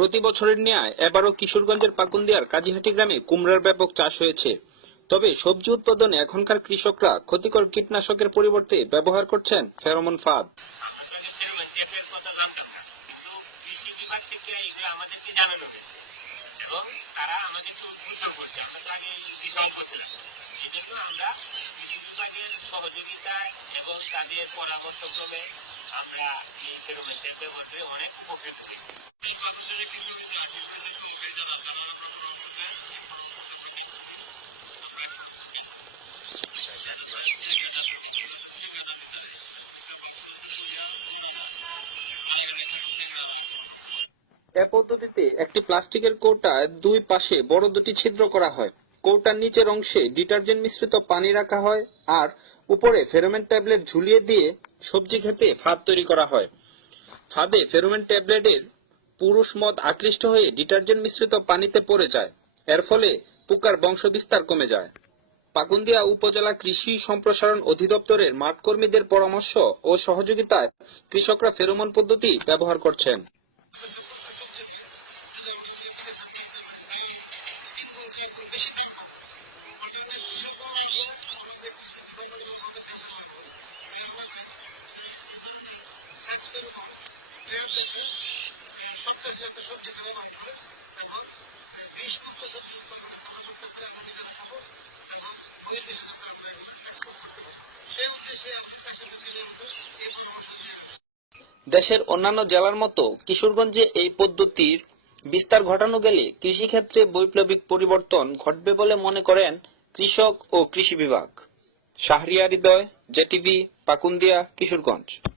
প্রতি বছরের ন্যায় এবারও কিশোরগঞ্জের পাকুন্দিয়ার কাজীহাটি গ্রামে কুমড়ার ব্যাপক চাষ হয়েছে। তবে সবজি উৎপাদনে এখনকার কৃষকরা ক্ষতিকর কীটনাশকের পরিবর্তে ব্যবহার করছেন ফেরোমন ফাঁদ। আমাদেরকে জানানো হয়েছে। এবং তারা আমাদেরকে উদ্বুদ্ধ করছে। আমরা তো আগে বিষয় করছিলাম এই জন্য আমরা কৃষি বিভাগের সহযোগিতায় এবং তাদের পরামর্শক্রমে আমরা এই ফেরোমেন্টের ব্যবহার করে অনেক উপকৃত হয়েছি এই পদ্ধতিতে কৃষি বিভাগ সম্পর্কে যারা তারা আমরা এ পদ্ধতিতে একটি প্লাস্টিকের কৌটায় দুই পাশে বড় দুটি ছিদ্র করা হয়। কৌটার নিচের অংশে ডিটারজেন্ট মিশ্রিত পানি রাখা হয় আর উপরে ফেরোমেন ট্যাবলেট ঝুলিয়ে দিয়ে সবজি খেতে ফাঁদ তৈরি করা হয়। ফাঁদে ফেরোমেন ট্যাবলেটের পুরুষ মদ আকৃষ্ট হয়ে ডিটারজেন্ট মিশ্রিত পানিতে পড়ে যায়। এর ফলে পোকার বংশবিস্তার কমে যায়। পাকুন্দিয়া উপজেলা কৃষি সম্প্রসারণ অধিদপ্তরের মাঠ কর্মীদের পরামর্শ ও সহযোগিতায় কৃষকরা ফেরোমন পদ্ধতি ব্যবহার করছেন। দেশের অন্যান্য জেলার মতো কিশোরগঞ্জে এই পদ্ধতির বিস্তার ঘটানো গেলে কৃষিক্ষেত্রে বৈপ্লবিক পরিবর্তন ঘটবে বলে মনে করেন কৃষক ও কৃষি বিভাগ। শাহরিয়ার হৃদয়, জেটিভি, পাকুন্দিয়া, কিশোরগঞ্জ।